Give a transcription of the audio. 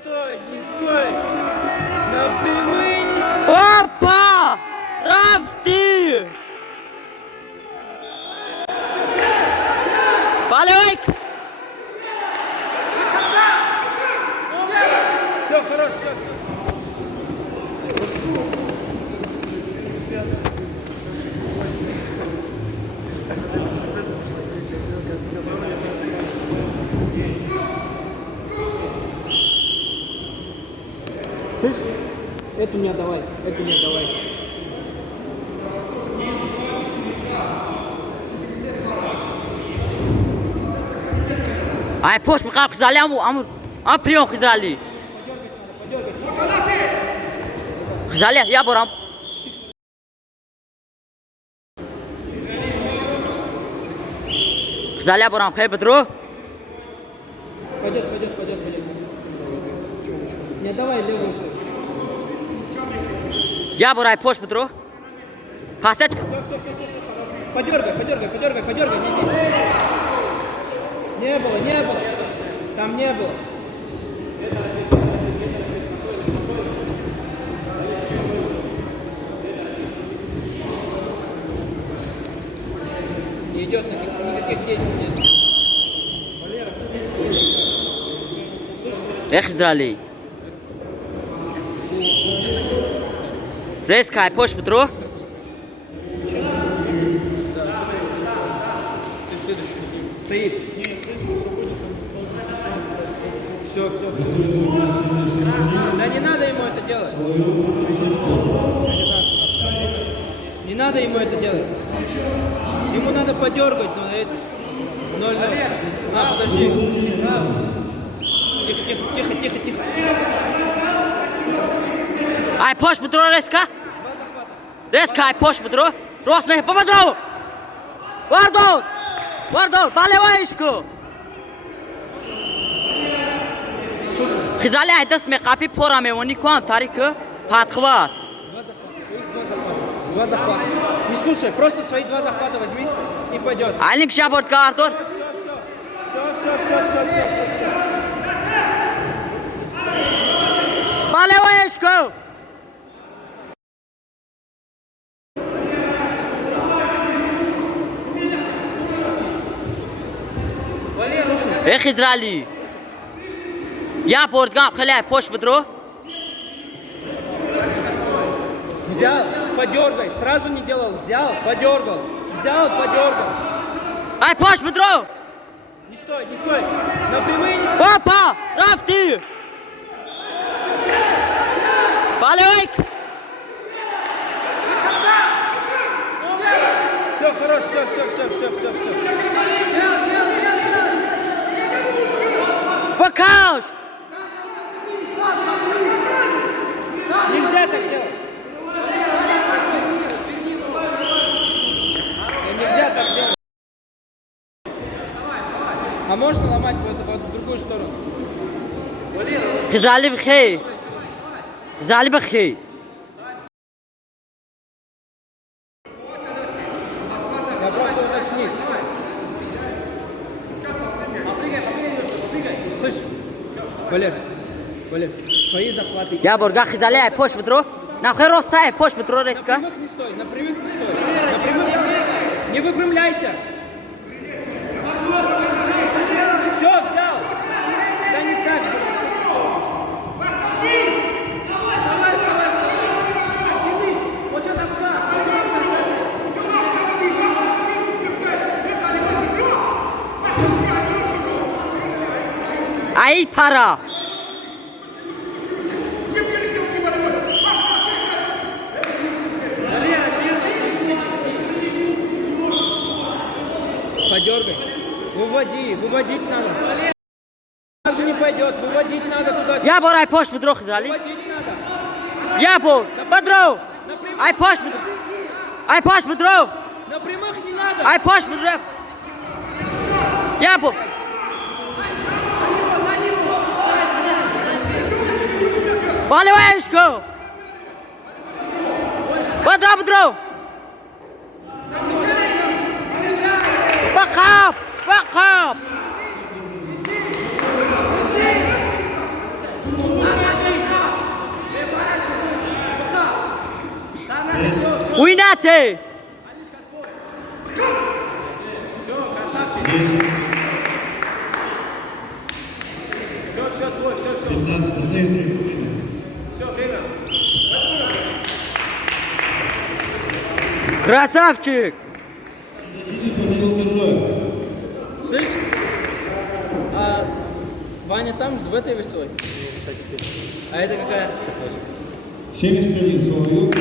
стой, не стой. Напрямую не стой. Опа! Рафти! Балик! Все, хорош, все. Слышь, эту не отдавай, эту не отдавай. Ай, пош, мы как взяли, а прием взяли. Взяли, я борам. Взяли, борам, хай бедру. Пойдет. Не отдавай левую. Я борай, пош, бедру. Пастечка. Все. Подергай. Не было. Там не было. Не идет никаких действий нет. Эх, взяли. Резкай, пош, бедру. Стоит. Все. Да не надо ему это делать. Не надо ему это делать. Ему надо подергать, но это... 0-0. А, подожди. Тихо. Ай, пош, бедру, резка. Резкай, пош, бедру. Росмей, по бедру. Вардор, балеваешку. Хизали айдас ме капи пора мевони куам тарика патхват. Два захвата. Не слушай, просто свои два захвата возьми и пойдет. Айлинг шаборд картор. Все. Балеваешку. Эх, Израили. Я бордгам, халяй, пош бедру. Взял, подергай. Сразу не делал. Взял, подергал. Ай, пош бедру. Не стой. Напрямую не стой. Опа, Рафти. Балик. Все, хорош, все. Бакаш. Нельзя так делать. Нельзя так делать. А можно ломать в другую сторону? Израили бхей. Израили бхей. Я просто вот так сниз. Слышь, Валер, свои захваты. Я борга хизали, пош бедру. Нахуй ростай, пош бедру резка. Напрямых не стой. Не выпрямляйся. Все, взял. Да не так. Ай, пара. Подергай. Выводить надо. Сразу не пойдет, выводить надо туда. Я борай, пош бедру хизали. Выводить надо. Я бор, бедру. Ай, пош бедру. Напрямых не надо. Ай, пош бедру. Я бор. Балеваешку. Бедру. Back up! Уйняти! Все, красавчик. Все, твой, все. 15, остается 3 хвилины. Все, время. Красавчик! Защитник Михаил Кирзоев. Слышь, а Ваня там, в этой весой? А это какая? 71 Соловьев.